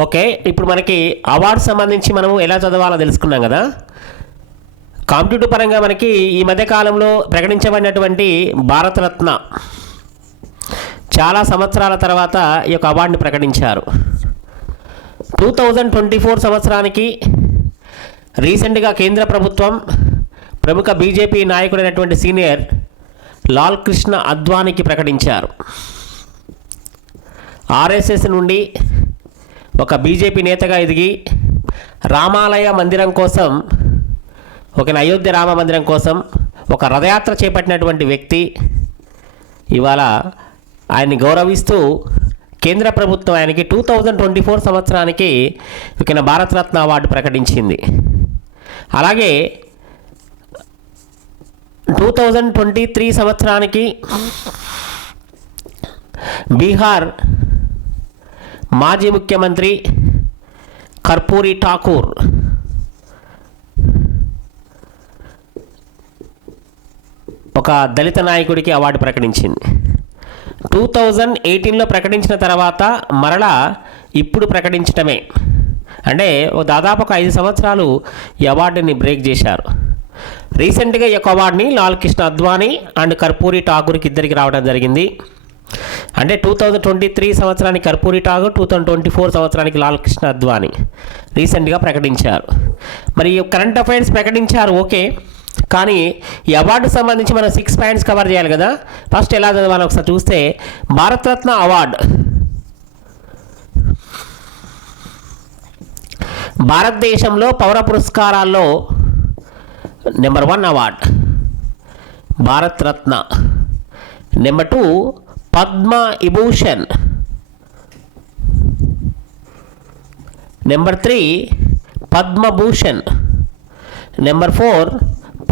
Okay ఇప్పుడు మనకి award సంబంధించి మనము ఎలా చదవాలో తెలుసుకున్నాం కదా? కాంపిటేటివ్ పరంగా మనకి ఈ మధ్యకాలంలో ప్రకటించబడినటువంటి భారతరత్న చాలా సంవత్సరాల తర్వాత ఈ యొక్క అవార్డుని ప్రకటించారు. టూ థౌజండ్ ట్వంటీ ఫోర్ సంవత్సరానికి రీసెంట్గా కేంద్ర ప్రభుత్వం ప్రముఖ బీజేపీ నాయకుడైనటువంటి సీనియర్ లాల్ కృష్ణ అద్వానికి ప్రకటించారు. ఆర్ఎస్ఎస్ నుండి ఒక బీజేపీ నేతగా ఎదిగి రామాలయ మందిరం కోసం ఒక అయోధ్య రామ మందిరం కోసం ఒక రథయాత్ర చేపట్టినటువంటి వ్యక్తి ఇవాళ ఆయన్ని గౌరవిస్తూ కేంద్ర ప్రభుత్వం ఆయనకి టూ థౌజండ్ ట్వంటీ ఫోర్ సంవత్సరానికి ఇక్కడ భారతరత్న అవార్డు ప్రకటించింది. అలాగే టూ థౌజండ్ ట్వంటీ త్రీ సంవత్సరానికి బీహార్ మాజీ ముఖ్యమంత్రి కర్పూరి ఠాకూర్. ఒక దళిత నాయకుడికి అవార్డు ప్రకటించింది. టూ థౌజండ్ ఎయిటీన్లో ప్రకటించిన తర్వాత మరలా ఇప్పుడు ప్రకటించటమే. అంటే ఓ దాదాపు ఒక ఐదు సంవత్సరాలు ఈ అవార్డుని బ్రేక్ చేశారు. రీసెంట్గా ఈ యొక్క అవార్డుని లాల్ కృష్ణ అద్వానీ అండ్ కర్పూరి ఠాకూర్కి ఇద్దరికి రావడం జరిగింది. అంటే టూ థౌజండ్ ట్వంటీ త్రీ సంవత్సరానికి Karpoori Thakur two thousand twenty four సంవత్సరానికి లాల్ కృష్ణ అద్వానీ రీసెంట్గా ప్రకటించారు. మరి కరెంట్ అఫైర్స్ ప్రకటించారు ఓకే. కానీ ఈ అవార్డు సంబంధించి మనం సిక్స్ పాయింట్స్ కవర్ చేయాలి కదా. ఫస్ట్ ఎలా చదవాలి ఒకసారి చూస్తే భారతరత్న అవార్డు. భారతదేశంలో పౌర పురస్కారాల్లో number one award. Bharat Ratna. Number two Padma Vibhushan. Number three Padma Bhushan. Number four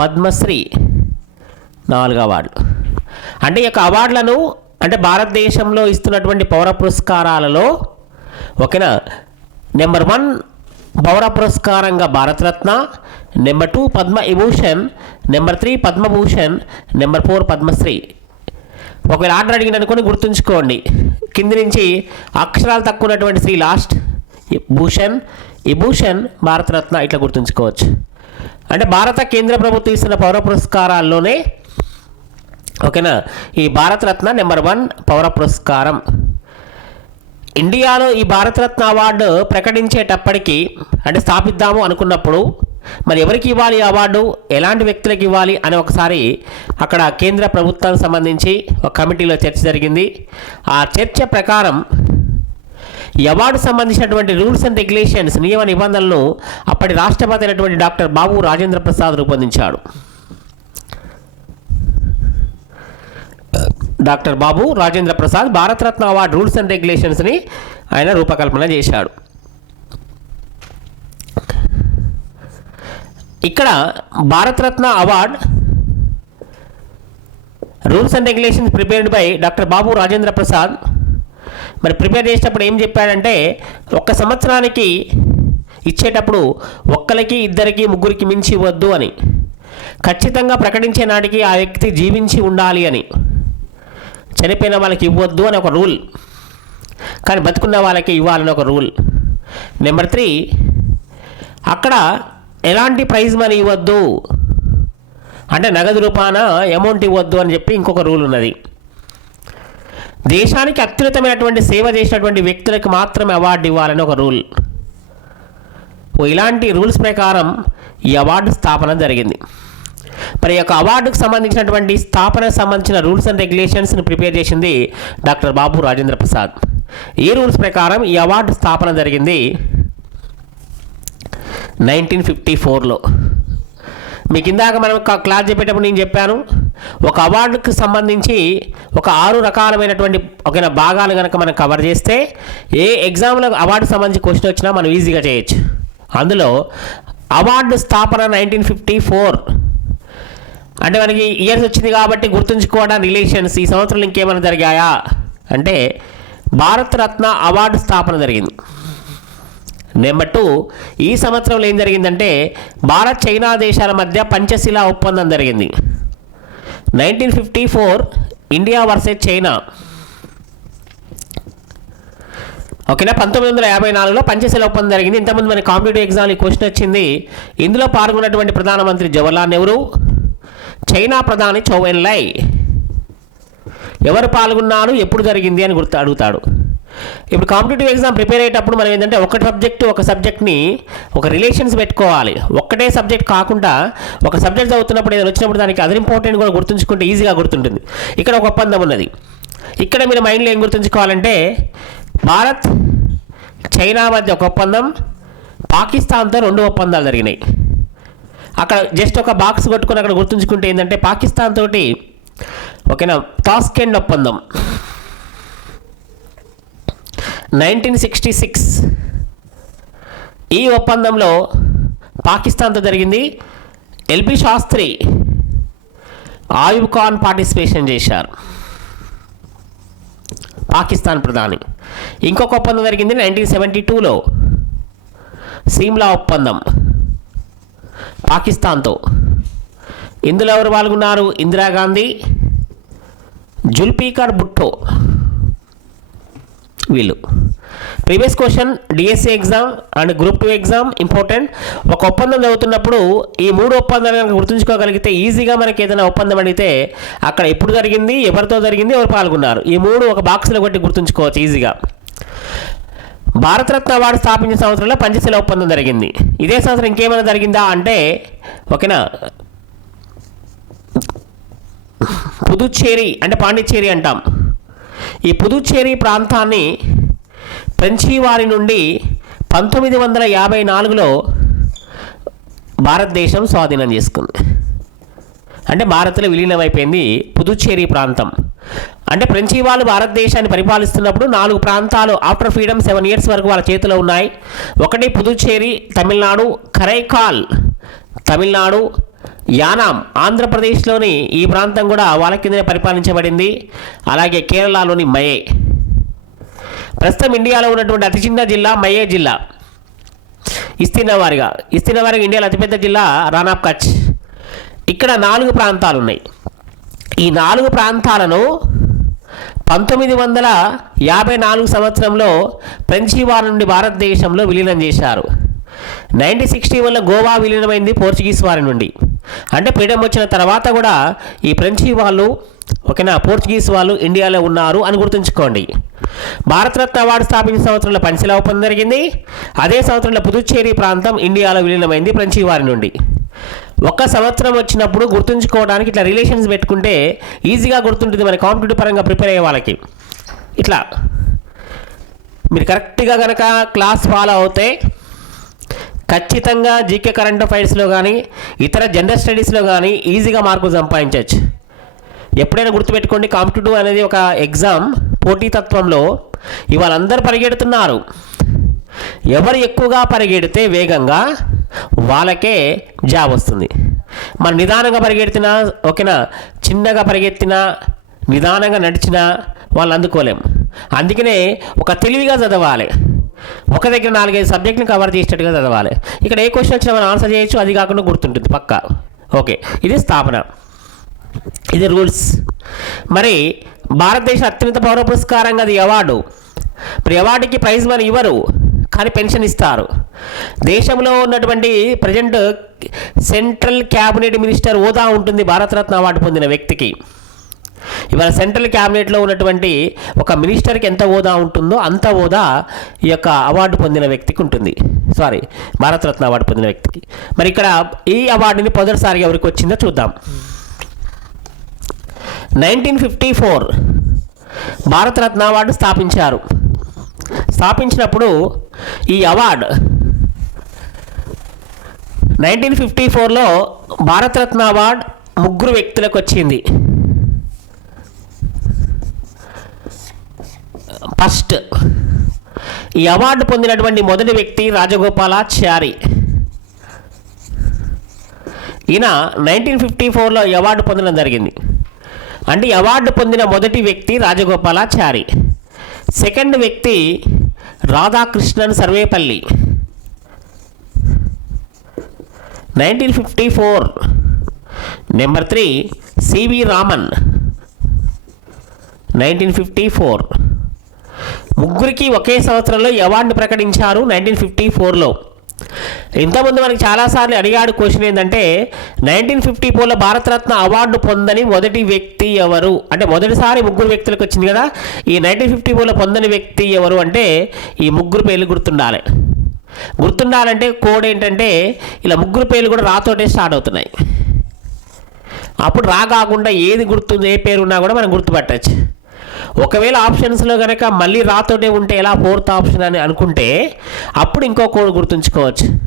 Padma Shri. నాలుగు అవార్డులు. అంటే ఈ యొక్క అవార్డులను అంటే భారతదేశంలో ఇస్తున్నటువంటి పౌర పురస్కారాలలో ఓకేనా? నెంబర్ వన్ పౌర పురస్కారంగా Bharat Ratna. Number two Padma Vibhushan number three Padma Bhushan. Number four Padma Shri. ఒకవేళ ఆర్డర్ అడిగిన అనుకుని గుర్తుంచుకోండి. కింది నుంచి అక్షరాలు తక్కువ ఉన్నటువంటి శ్రీ లాస్ట్ భూషణ్ విభూషణ్ భారతరత్న ఇట్లా గుర్తుంచుకోవచ్చు. అంటే భారత కేంద్ర ప్రభుత్వం ఇస్తున్న పౌర పురస్కారాల్లోనే ఓకేనా ఈ భారతరత్న నెంబర్ వన్ పౌర పురస్కారం. ఇండియాలో ఈ భారతరత్న అవార్డు ప్రకటించేటప్పటికి అంటే స్థాపిద్దాము అనుకున్నప్పుడు మరి ఎవరికి ఇవ్వాలి అవార్డు? ఎలాంటి వ్యక్తులకు ఇవ్వాలి? అని ఒకసారి అక్కడ కేంద్ర ప్రభుత్వానికి సంబంధించి ఒక కమిటీలో చర్చ జరిగింది. ఆ చర్చ ప్రకారం అవార్డు సంబంధించినటువంటి రూల్స్ అండ్ రెగ్యులేషన్స్ నియమ నిబంధనలను అప్పటి రాష్ట్రపతి అయినటువంటి doctor Babu Rajendra Prasad రూపొందించాడు. Doctor Babu Rajendra Prasad Bharat Ratna award rules and రెగ్యులేషన్స్ని ఆయన రూపకల్పన చేశాడు. ఇక్కడ Bharat Ratna award rules and regulations prepared by doctor Babu Rajendra Prasad. మరి ప్రిపేర్ చేసేటప్పుడు ఏం చెప్పాడంటే ఒక్క సంవత్సరానికి ఇచ్చేటప్పుడు ఒక్కరికి ఇద్దరికి ముగ్గురికి మించి ఇవ్వద్దు అని. ఖచ్చితంగా ప్రకటించే నాటికి ఆ వ్యక్తి జీవించి ఉండాలి అని. చనిపోయిన వాళ్ళకి ఇవ్వద్దు అని ఒక రూల్. కానీ బతుకున్న వాళ్ళకి ఇవ్వాలని ఒక రూల్. నెంబర్ త్రీ అక్కడ ఎలాంటి ప్రైజ్ మనీ ఇవ్వద్దు? అంటే నగదు రూపాన అమౌంట్ ఇవ్వద్దు అని చెప్పి ఇంకొక రూల్ ఉన్నది. దేశానికి అత్యున్నతమైనటువంటి సేవ చేసినటువంటి వ్యక్తులకు మాత్రమే అవార్డు ఇవ్వాలని ఒక రూల్. ఓ ఇలాంటి రూల్స్ ప్రకారం ఈ అవార్డు స్థాపన జరిగింది. మరి యొక్క అవార్డుకు సంబంధించినటువంటి స్థాపనకు సంబంధించిన రూల్స్ అండ్ రెగ్యులేషన్స్ని ప్రిపేర్ చేసింది డాక్టర్ బాబు రాజేంద్ర ప్రసాద్. ఈ రూల్స్ ప్రకారం ఈ అవార్డు స్థాపన జరిగింది నైన్టీన్ ఫిఫ్టీ ఫోర్లో. మీకు ఇందాక మనం క్లాస్ చెప్పేటప్పుడు నేను చెప్పాను ఒక అవార్డుకు సంబంధించి ఒక ఆరు రకాలమైనటువంటి ఒక భాగాలు కనుక మనం కవర్ చేస్తే ఏ ఎగ్జామ్లో అవార్డు సంబంధించి క్వశ్చన్ వచ్చినా మనం ఈజీగా చేయొచ్చు. అందులో అవార్డు స్థాపన నైన్టీన్ ఫిఫ్టీ ఫోర్. అంటే మనకి ఇయర్స్ వచ్చింది కాబట్టి గుర్తుంచుకోవడానికి రిలేషన్స్ ఈ సంవత్సరంలో ఇంకేమైనా జరిగాయా? అంటే భారతరత్న అవార్డు స్థాపన జరిగింది. నెంబర్ టూ ఈ సంవత్సరంలో ఏం జరిగిందంటే భారత్ చైనా దేశాల మధ్య పంచశిల ఒప్పందం జరిగింది. Nineteen fifty four India versus China ఓకేనా? పంతొమ్మిది వందల యాభై నాలుగులో పంచశీల ఒప్పందం జరిగింది. ఇంతకుముందు మన కాంపిటేటివ్ ఎగ్జామ్ ఈ క్వశ్చన్ వచ్చింది. ఇందులో పాల్గొన్నటువంటి ప్రధానమంత్రి జవహర్లాల్ నెహ్రూ చైనా ప్రధాని చౌవెన్ లై. ఎవరు పాల్గొన్నారు? ఎప్పుడు జరిగింది అని గుర్తు అడుగుతాడు. ఇప్పుడు కాంపిటేటివ్ ఎగ్జామ్ ప్రిపేర్ అయ్యేటప్పుడు మనం ఏంటంటే ఒక సబ్జెక్టు ఒక సబ్జెక్ట్ని ఒక రిలేషన్స్ పెట్టుకోవాలి. ఒక్కటే సబ్జెక్ట్ కాకుండా ఒక సబ్జెక్ట్ చదువుతున్నప్పుడు ఏదైనా వచ్చినప్పుడు దానికి అదర్ ఇంపార్టెంట్ కూడా గుర్తుంచుకుంటే ఈజీగా గుర్తుంటుంది. ఇక్కడ ఒక ఒప్పందం ఉన్నది. ఇక్కడ మీరు మైండ్లో ఏం గుర్తుంచుకోవాలంటే భారత్ చైనా మధ్య ఒక ఒప్పందం పాకిస్తాన్తో రెండు ఒప్పందాలు జరిగినాయి. అక్కడ జస్ట్ ఒక బాక్స్ కొట్టుకొని అక్కడ గుర్తుంచుకుంటే ఏంటంటే పాకిస్తాన్ తోటి ఓకేనా టాస్కెండ్ ఒప్పందం. Nineteen sixty six. ఈ ఒప్పందంలో పాకిస్తాన్తో జరిగింది ఎల్బి శాస్త్రి. ఆయుబ్ ఖాన్ పార్టిసిపేషన్ చేశారు. పాకిస్తాన్ ప్రధాని. ఇంకొక ఒప్పందం జరిగింది నైన్టీన్ సెవెంటీ టూలో. సీమ్లా ఒప్పందం. పాకిస్తాన్తో. ఇందులో ఎవరు పాల్గొన్నారు? ఇందిరాగాంధీ జుల్పీకర్ భుట్టో. వీళ్ళు. Previous question DSC exam and group two exam important. ఒక ఒప్పందం చదువుతున్నప్పుడు ఈ మూడు ఒప్పందాలు కనుక గుర్తుంచుకోగలిగితే ఈజీగా మనకి ఏదైనా ఒప్పందం అడిగితే అక్కడ ఎప్పుడు జరిగింది ఎవరితో జరిగింది ఎవరు పాల్గొన్నారు. ఈ మూడు ఒక బాక్స్లో కొట్టి గుర్తుంచుకోవచ్చు ఈజీగా. భారతరత్న అవార్డు స్థాపించిన సంవత్సరంలో పంచశీల ఒప్పందం జరిగింది. ఇదే సంవత్సరం ఇంకేమైనా జరిగిందా అంటే ఓకేనా? పుదుచ్చేరి అంటే పాండిచ్చేరి అంటాం. ఈ పుదుచ్చేరి ప్రాంతాన్ని ఫ్రెంచి వారి నుండి పంతొమ్మిది వందల యాభై నాలుగులో భారతదేశం స్వాధీనం చేసుకుంది. అంటే భారత్లో విలీనమైపోయింది పుదుచ్చేరి ప్రాంతం. అంటే ఫ్రెంచి వాళ్ళు భారతదేశాన్ని పరిపాలిస్తున్నప్పుడు నాలుగు ప్రాంతాలు ఆఫ్టర్ ఫ్రీడమ్ సెవెన్ ఇయర్స్ వరకు వాళ్ళ చేతిలో ఉన్నాయి. ఒకటి పుదుచ్చేరి తమిళనాడు కరైకాల్ తమిళనాడు యానాం ఆంధ్రప్రదేశ్లోని ఈ ప్రాంతం కూడా వాళ్ళ కిందనే పరిపాలించబడింది. అలాగే కేరళలోని మయే. ప్రస్తుతం ఇండియాలో ఉన్నటువంటి అతి చిన్న జిల్లా మయే జిల్లా. ఇస్తినవారిగా ఇస్తినవారిగా ఇండియాలో అతిపెద్ద జిల్లా రానాబ్ కచ్. ఇక్కడ నాలుగు ప్రాంతాలు ఉన్నాయి ఈ నాలుగు ప్రాంతాలను పంతొమ్మిది వందల యాభై నాలుగు సంవత్సరంలో ఫ్రెంచి వారి నుండి భారతదేశంలో విలీనం చేశారు. నైన్టీన్ సిక్స్టీ వల్ల గోవా విలీనమైంది పోర్చుగీస్ వారి నుండి. అంటే ఫ్రీడమ్ వచ్చిన తర్వాత కూడా ఈ ఫ్రెంచి వాళ్ళు ఓకేనా పోర్చుగీస్ వాళ్ళు ఇండియాలో ఉన్నారు అని గుర్తుంచుకోండి. భారతరత్న అవార్డు స్థాపించిన సంవత్సరంలో పంచశీల ఒప్పందం జరిగింది. అదే సంవత్సరంలో పుదుచ్చేరి ప్రాంతం ఇండియాలో విలీనమైంది ఫ్రెంచి వారి నుండి. ఒక్క సంవత్సరం వచ్చినప్పుడు గుర్తుంచుకోవడానికి ఇట్లా రిలేషన్స్ పెట్టుకుంటే ఈజీగా గుర్తుంటుంది మన కాంపిటేటివ్ పరంగా ప్రిపేర్ అయ్యే వాళ్ళకి. ఇట్లా. మీరు కరెక్ట్గా కనుక క్లాస్ ఫాలో అవుతే ఖచ్చితంగా జీకే కరెంట్ అఫైర్స్లో కానీ ఇతర జనరల్ స్టడీస్లో కానీ ఈజీగా మార్కులు సంపాదించవచ్చు ఎప్పుడైనా గుర్తుపెట్టుకోండి కాంపిటేటివ్ అనేది ఒక ఎగ్జామ్ పోటీతత్వంలో ఇవాళ అందరూ పరిగెడుతున్నారు. ఎవరు ఎక్కువగా పరిగెడితే వేగంగా వాళ్ళకే జాబ్ వస్తుంది. మనం నిదానంగా పరిగెడుతున్నా ఓకేనా? చిన్నగా పరిగెత్తినా నిదానంగా నడిచినా వాళ్ళు అందుకోలేం. అందుకనే ఒక తెలివిగా చదవాలి. ఒక దగ్గర నాలుగైదు సబ్జెక్ట్ని కవర్ చేసేటట్టుగా చదవాలి. ఇక్కడ ఏ క్వశ్చన్ వచ్చినా మనం ఆన్సర్ చేయొచ్చు అది కాకుండా గుర్తుంటుంది పక్కా. ఓకే ఇది స్థాపన. ఇది రూల్స్ మరి భారతదేశ అత్యున్నత పౌర పురస్కారంగా అది అవార్డు. మరి అవార్డుకి ప్రైజ్ మనీ ఇవ్వరు కానీ పెన్షన్ ఇస్తారు. దేశంలో ఉన్నటువంటి ప్రజెంట్ సెంట్రల్ క్యాబినెట్ మినిస్టర్ హోదా ఉంటుంది భారతరత్న అవార్డు పొందిన వ్యక్తికి. ఇవాళ సెంట్రల్ క్యాబినెట్లో ఉన్నటువంటి ఒక మినిస్టర్కి ఎంత హోదా ఉంటుందో అంత హోదా ఈ యొక్క అవార్డు పొందిన వ్యక్తికి ఉంటుంది. సారీ భారతరత్న అవార్డు పొందిన వ్యక్తికి. మరి ఇక్కడ ఈ అవార్డుని మొదటిసారి ఎవరికి వచ్చిందో చూద్దాం. Nineteen fifty four Bharat Ratna award స్థాపించారు. స్థాపించినప్పుడు ఈ అవార్డు నైన్టీన్ ఫిఫ్టీ ఫోర్లో భారతరత్న అవార్డు ముగ్గురు వ్యక్తులకు వచ్చింది. ఫస్ట్. ఈ అవార్డు పొందినటువంటి మొదటి వ్యక్తి రాజగోపాలాచారి ఈయన నైన్టీన్ ఫిఫ్టీ ఫోర్లో ఈ అవార్డు పొందడం జరిగింది. అంటే ఈ అవార్డు పొందిన మొదటి వ్యక్తి రాజగోపాలాచారి సెకండ్ వ్యక్తి Radhakrishnan Sarvepalli. Nineteen fifty four. Number three CV Raman. Nineteen fifty four. ముగ్గురికి ఒకే సంవత్సరంలో ఈ అవార్డును ప్రకటించారు నైన్టీన్ ఫిఫ్టీ ఫోర్లో. ఇంతకుముందు మనకి చాలాసార్లు అడిగాడు క్వశ్చన్ ఏంటంటే నైన్టీన్ ఫిఫ్టీ ఫోర్లో భారతరత్న అవార్డు పొందని మొదటి వ్యక్తి ఎవరు? అంటే మొదటిసారి ముగ్గురు వ్యక్తులకు వచ్చింది కదా ఈ నైన్టీన్ ఫిఫ్టీ ఫోర్లో పొందని వ్యక్తి ఎవరు అంటే ఈ ముగ్గురు పేర్లు గుర్తుండాలి. గుర్తుండాలంటే కోడ్ ఏంటంటే ఇలా ముగ్గురు పేర్లు కూడా రాతోటే స్టార్ట్ అవుతున్నాయి. అప్పుడు రా కాకుండా ఏది గుర్తుంది ఏ పేరు ఉన్నా కూడా మనం గుర్తుపట్టచ్చు. ఒకవేళ ఆప్షన్స్లో కనుక మళ్ళీ రాతోటే ఉంటే ఎలా ఫోర్త్ ఆప్షన్ అని అనుకుంటే అప్పుడు ఇంకో కోడ్ గుర్తుంచుకోవచ్చు.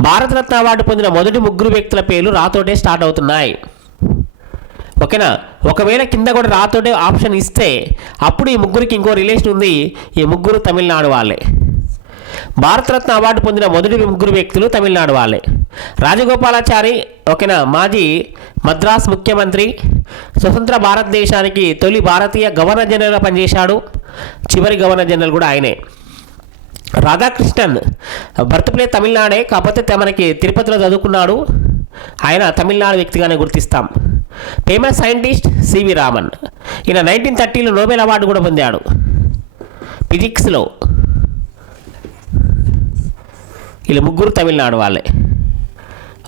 భారతరత్న అవార్డు పొందిన మొదటి ముగ్గురు వ్యక్తుల పేర్లు రాతోటే స్టార్ట్ అవుతున్నాయి. ఓకేనా? ఒకవేళ కింద కూడా రాతోటే ఆప్షన్ ఇస్తే అప్పుడు ఈ ముగ్గురికి ఇంకో రిలేషన్ ఉంది. ఈ ముగ్గురు తమిళనాడు వాళ్ళే. భారతరత్న అవార్డు పొందిన మొదటి ముగ్గురు వ్యక్తులు తమిళనాడు వాళ్ళే. రాజగోపాలాచారి ఒకన మాజీ మద్రాస్ ముఖ్యమంత్రి స్వతంత్ర భారతదేశానికి తొలి భారతీయ గవర్నర్ జనరల్గా పనిచేశాడు. చివరి గవర్నర్ జనరల్ కూడా ఆయనే. రాధాకృష్ణన్ బర్త్ ప్లే తమిళనాడే కాకపోతే తమనకి మనకి తిరుపతిలో చదువుకున్నాడు. ఆయన తమిళనాడు వ్యక్తిగానే గుర్తిస్తాం. Famous scientist CV Raman. ఈయన నైన్టీన్ థర్టీలో నోబెల్ అవార్డు కూడా పొందాడు. ఫిజిక్స్లో. వీళ్ళు ముగ్గురు తమిళనాడు వాళ్ళే.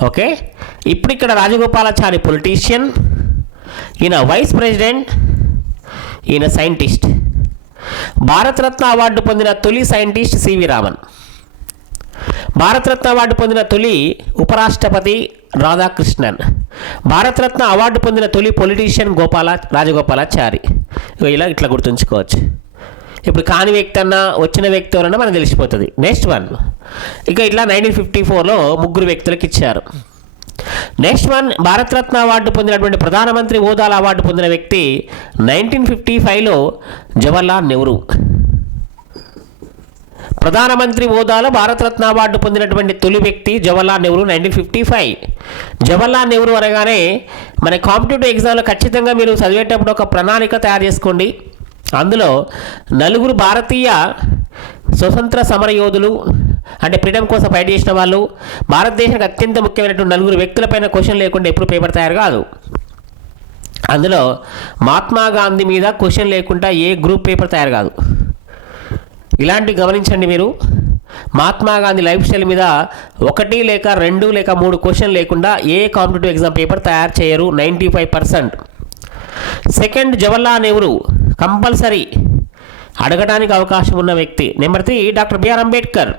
ఓకే? ఇప్పుడు ఇక్కడ రాజగోపాలాచారి పొలిటీషియన్ ఈయన వైస్ ప్రెసిడెంట్ ఈయన సైంటిస్ట్ భారతరత్న అవార్డు పొందిన తొలి scientist CV Raman. Bharat Ratna award పొందిన తొలి ఉపరాష్ట్రపతి రాధాకృష్ణన్. భారతరత్న అవార్డు పొందిన తొలి పొలిటీషియన్ గోపాల రాజగోపాలాచారి. ఇలా ఇట్లా గుర్తుంచుకోవచ్చు. ఇప్పుడు కాని వ్యక్తి అన్నా వచ్చిన వ్యక్తి ఎవరన్నా మనకు తెలిసిపోతుంది. నెక్స్ట్ వన్ ఇక ఇట్లా నైన్టీన్ ఫిఫ్టీ ఫోర్లో ముగ్గురు వ్యక్తులకు ఇచ్చారు. నెక్స్ట్ వన్ భారతరత్న అవార్డు పొందినటువంటి ప్రధానమంత్రి హోదాల అవార్డు పొందిన వ్యక్తి నైన్టీన్ ఫిఫ్టీ ఫైవ్లో జవహర్లాల్ నెహ్రూ. ప్రధానమంత్రి హోదాలో భారతరత్న అవార్డు పొందినటువంటి తొలి వ్యక్తి Jawaharlal Nehru nineteen fifty five Jawaharlal Nehru అనగానే మన కాంపిటేటివ్ ఎగ్జామ్లో ఖచ్చితంగా మీరు చదివేటప్పుడు ఒక ప్రణాళిక తయారు చేసుకోండి. అందులో నలుగురు భారతీయ స్వతంత్ర సమర యోధులు అంటే ఫ్రీడమ్ కోసం ఫైట్ చేసిన వాళ్ళు భారతదేశానికి అత్యంత ముఖ్యమైనటువంటి నలుగురు వ్యక్తులపైన క్వశ్చన్ లేకుండా ఎప్పుడు పేపర్ తయారు కాదు. అందులో మహాత్మా గాంధీ మీద క్వశ్చన్ లేకుండా ఏ గ్రూప్ పేపర్ తయారు కాదు. ఇలాంటివి గమనించండి మీరు. మహాత్మా గాంధీ లైఫ్ స్టైల్ మీద ఒకటి లేక రెండు లేక మూడు క్వశ్చన్ లేకుండా ఏ కాంపిటేటివ్ ఎగ్జామ్ పేపర్ తయారు చేయరు ninety five percent. Second Jawaharlal Nehru compulsory అడగడానికి అవకాశం ఉన్న వ్యక్తి. Number three doctor BR Ambedkar.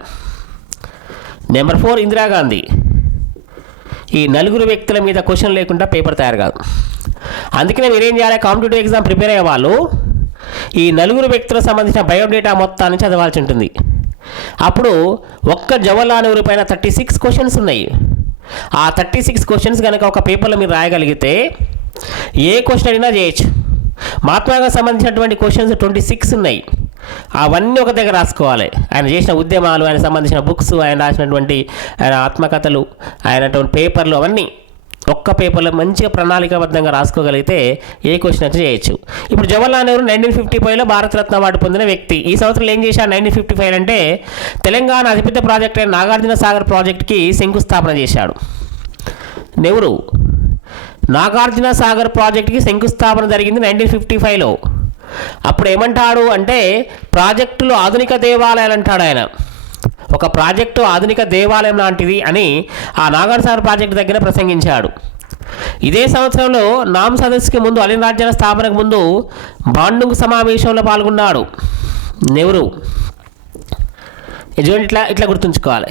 Number four Indira Gandhi ఈ నలుగురు వ్యక్తుల మీద క్వశ్చన్ లేకుండా పేపర్ తయారు కాదు. అందుకనే మీరేం చేయాలి? కాంపిటేటివ్ ఎగ్జామ్ ప్రిపేర్ అయ్యే వాళ్ళు ఈ నలుగురు వ్యక్తులకు సంబంధించిన బయోడేటా మొత్తాన్ని చదవాల్సి ఉంటుంది. అప్పుడు ఒక్క జవహర్లాల్ నెహ్రూ పైన థర్టీ సిక్స్ క్వశ్చన్స్ ఉన్నాయి. ఆ థర్టీ సిక్స్ క్వశ్చన్స్ కనుక ఒక పేపర్లో మీరు రాయగలిగితే ఏ క్వశ్చన్ అయినా చేయొచ్చు. మహాత్మాగా సంబంధించినటువంటి క్వశ్చన్స్ ట్వంటీ సిక్స్ ఉన్నాయి. అవన్నీ ఒక దగ్గర రాసుకోవాలి. ఆయన చేసిన ఉద్యమాలు ఆయన సంబంధించిన బుక్స్ ఆయన రాసినటువంటి ఆయన ఆత్మకథలు ఆయనటువంటి పేపర్లు అవన్నీ ఒక్క పేపర్లో మంచిగా ప్రణాళికాబద్ధంగా రాసుకోగలిగితే ఏ క్వశ్చన్ అయితే చేయొచ్చు. ఇప్పుడు జవహర్లాల్ నెహ్రూ నైన్టీన్ ఫిఫ్టీ ఫైవ్లో భారతరత్న అవార్డు పొందిన వ్యక్తి. ఈ సంవత్సరం ఏం చేశారు నైన్టీన్ ఫిఫ్టీ ఫైవ్ అంటే తెలంగాణ అతిపెద్ద ప్రాజెక్ట్ అయిన నాగార్జున సాగర్ ప్రాజెక్ట్కి శంకుస్థాపన చేశాడు. నెహ్రూ నాగార్జున సాగర్ ప్రాజెక్ట్కి శంకుస్థాపన జరిగింది నైన్టీన్ ఫిఫ్టీ ఫైవ్లో. అప్పుడు ఏమంటాడు అంటే ప్రాజెక్టులు ఆధునిక దేవాలయాలు అంటాడు ఆయన. ఒక ప్రాజెక్టు ఆధునిక దేవాలయం లాంటిది అని ఆ నాగార్జునసాగర్ ప్రాజెక్టు దగ్గర ప్రసంగించాడు. ఇదే సంవత్సరంలో నామ్ సదస్సుకి ముందు అలీన్ రాజ్యాల స్థాపనకు ముందు బాండుంగ్ సమావేశంలో పాల్గొన్నాడు నెహ్రూ. ఇది ఇట్లా ఇట్లా గుర్తుంచుకోవాలి.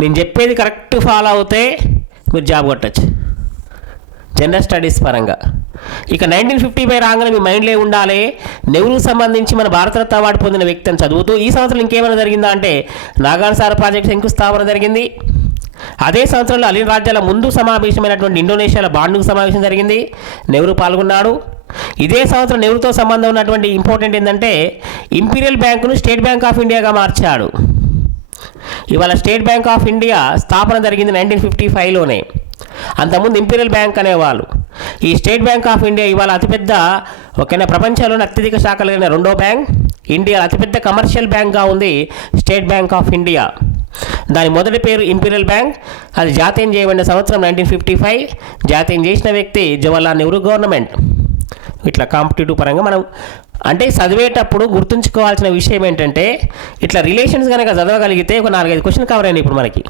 నేను చెప్పేది కరెక్ట్ ఫాలో అవుతే మీరు జాబ్ కొట్టచ్చు. జనరల్ స్టడీస్ పరంగా. ఇక నైన్టీన్ ఫిఫ్టీ ఫైవ్ రాగానే మీ మైండ్లో ఉండాలి నెహ్రూ సంబంధించి మన భారతరత్న అవార్డు పొందిన వ్యక్తి అని చదువుతూ ఈ సంవత్సరం ఇంకేమైనా జరిగిందా అంటే నాగార్సార ప్రాజెక్ట్ శంకుస్థాపన జరిగింది. అదే సంవత్సరంలో అలీన్ రాజ్యాల ముందు సమావేశమైనటువంటి ఇండోనేషియాలో బాండుకు సమావేశం జరిగింది. నెహ్రూ పాల్గొన్నాడు. ఇదే సంవత్సరం నెహ్రూతో సంబంధం ఉన్నటువంటి ఇంపార్టెంట్ ఏంటంటే ఇంపీరియల్ బ్యాంకును స్టేట్ బ్యాంక్ ఆఫ్ ఇండియాగా మార్చాడు. ఇవాళ స్టేట్ బ్యాంక్ ఆఫ్ ఇండియా స్థాపన జరిగింది నైన్టీన్ ఫిఫ్టీ ఫైవ్లోనే అంతకుముందు ఇంపీరియల్ బ్యాంక్ అనేవాళ్ళు. ఈ స్టేట్ బ్యాంక్ ఆఫ్ ఇండియా ఇవాళ అతిపెద్ద ఓకేనా ప్రపంచంలోనే అత్యధిక శాఖలు కలిగిన రెండో బ్యాంక్. ఇండియా అతిపెద్ద కమర్షియల్ బ్యాంక్గా ఉంది స్టేట్ బ్యాంక్ ఆఫ్ ఇండియా. దాని మొదటి పేరు ఇంపీరియల్ బ్యాంక్. అది జాతీయం చేయబడిన సంవత్సరం నైన్టీన్ ఫిఫ్టీ ఫైవ్ జాతీయం చేసిన వ్యక్తి జవహర్లాల్ నెహ్రూ గవర్నమెంట్. ఇట్లా కాంపిటేటివ్ పరంగా మనం అంటే చదివేటప్పుడు గుర్తుంచుకోవాల్సిన విషయం ఏంటంటే ఇట్లా రిలేషన్స్ కనుక చదవగలిగితే ఒక నాలుగైదు క్వశ్చన్ కవర్ అయినాయి ఇప్పుడు మనకి.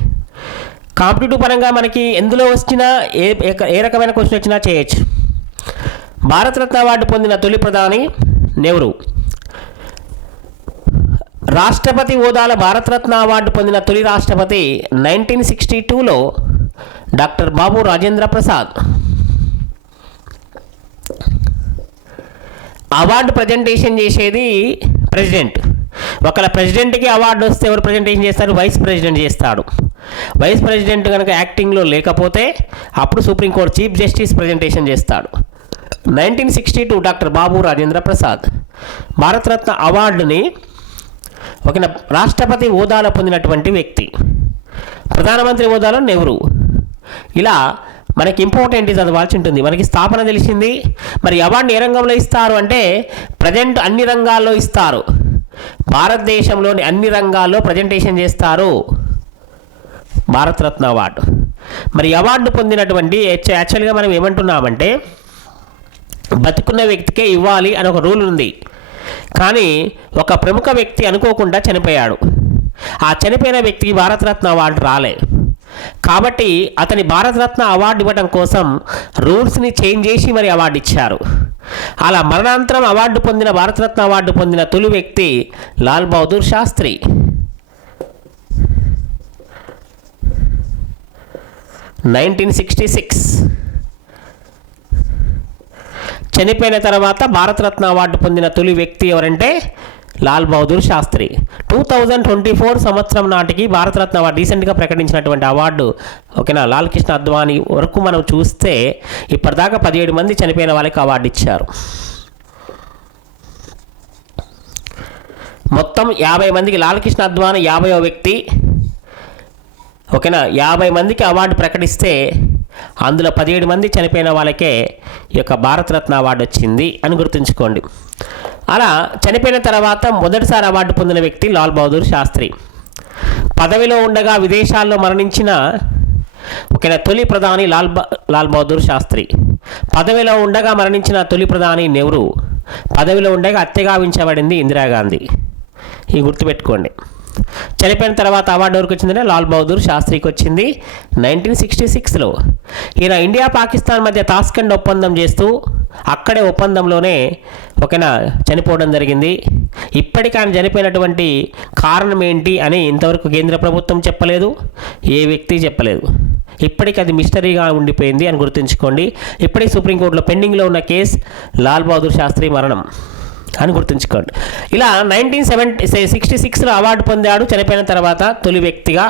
కాంపిటేటివ్ పరంగా మనకి ఎందులో వచ్చినా ఏ ఏ- రకమైన క్వశ్చన్ వచ్చినా చేయొచ్చు. భారతరత్న అవార్డు పొందిన తొలి ప్రధాని నెహ్రూ. రాష్ట్రపతి హోదాల భారతరత్న అవార్డు పొందిన తొలి రాష్ట్రపతి నైన్టీన్ సిక్స్టీ టూలో doctor Babu Rajendra Prasad. Award presentation చేసేది ప్రెసిడెంట్. ఒకవేళ ప్రెసిడెంట్కి అవార్డు వస్తే ఎవరు ప్రజెంటేషన్ చేస్తారు? వైస్ ప్రెసిడెంట్ చేస్తాడు. వైస్ ప్రెసిడెంట్ కనుక యాక్టింగ్లో లేకపోతే అప్పుడు supreme court chief justice presentation చేస్తాడు. Nineteen sixty two doctor Babu Rajendra Prasad Bharat Ratna అవార్డుని ఒక రాష్ట్రపతి హోదాలో పొందినటువంటి వ్యక్తి. ప్రధానమంత్రి హోదాలో నెహ్రూ. ఇలా మనకి ఇంపార్టెంట్ చదవాల్సి ఉంటుంది మనకి స్థాపన తెలిసింది. మరి అవార్డుని ఏ రంగంలో ఇస్తారు అంటే ప్రజెంట్ అన్ని రంగాల్లో ఇస్తారు. భారతదేశంలోని అన్ని రంగాల్లో ప్రజెంటేషన్ చేస్తారు. భారతరత్న అవార్డు. మరి అవార్డు పొందినటువంటి యాక్చువల్గా మనం ఏమంటున్నామంటే బతుకున్న వ్యక్తికే ఇవ్వాలి అని ఒక రూల్ ఉంది. కానీ ఒక ప్రముఖ వ్యక్తి అనుకోకుండా చనిపోయాడు. ఆ చనిపోయిన వ్యక్తికి భారతరత్న అవార్డు రాలే. కాబట్టి అతని భారతరత్న అవార్డు ఇవ్వడం కోసం రూల్స్ని చేంజ్ చేసి మరి అవార్డు ఇచ్చారు. అలా మరణాంతరం అవార్డు పొందిన భారతరత్న అవార్డు పొందిన తొలి వ్యక్తి Lal Bahadur Shastri. Nineteen sixty six. చనిపోయిన తర్వాత భారతరత్న అవార్డు పొందిన తొలి వ్యక్తి ఎవరంటే Lal Bahadur Shastri. Two thousand twenty four సంవత్సరం నాటికి భారతరత్న అవార్డు రీసెంట్గా ప్రకటించినటువంటి అవార్డు ఓకేనా? లాల్ కృష్ణ అద్వానీ వరకు మనం చూస్తే ఇప్పటిదాకా పదిహేడు మంది చనిపోయిన వాళ్ళకి అవార్డు ఇచ్చారు. మొత్తం యాభై మందికి లాల్ కృష్ణ అద్వానీ యాభైవ వ్యక్తి ఓకేనా? యాభై మందికి అవార్డు ప్రకటిస్తే అందులో పదిహేడు మంది చనిపోయిన వాళ్ళకే ఈ యొక్క భారతరత్న అవార్డు వచ్చింది అని గుర్తుంచుకోండి. అలా చనిపోయిన తర్వాత మొదటిసారి అవార్డు పొందిన వ్యక్తి లాల్ బహదూర్ శాస్త్రి. పదవిలో ఉండగా విదేశాల్లో మరణించిన ఒక తొలి ప్రధాని లాల్ లాల్ బహదూర్ శాస్త్రి. పదవిలో ఉండగా మరణించిన తొలి ప్రధాని నెహ్రూ. పదవిలో ఉండగా హత్యగావించబడింది ఇందిరాగాంధీ. ఈ గుర్తుపెట్టుకోండి. చనిపోయిన తర్వాత అవార్డు ఎవరికి వచ్చిందంటే లాల్ బహదూర్ శాస్త్రికి వచ్చింది. నైన్టీన్ సిక్స్టీ సిక్స్లో ఈయన ఇండియా పాకిస్తాన్ మధ్య తాస్కండ్ ఒప్పందం చేస్తూ అక్కడే ఒప్పందంలోనే ఒకనా చనిపోవడం జరిగింది. ఇప్పటికి ఆయన చనిపోయినటువంటి కారణం ఏంటి అని ఇంతవరకు కేంద్ర ప్రభుత్వం చెప్పలేదు ఏ వ్యక్తి చెప్పలేదు. ఇప్పటికి అది మిస్టరీగా ఉండిపోయింది అని గుర్తుంచుకోండి. ఇప్పటికి సుప్రీంకోర్టులో పెండింగ్లో ఉన్న కేసు లాల్ బహదూర్ శాస్త్రి మరణం. అని గుర్తుంచుకోండి. ఇలా నైన్టీన్ సెవెంటీ సిక్స్టీ సిక్స్లో అవార్డు పొందాడు చనిపోయిన తర్వాత తొలి వ్యక్తిగా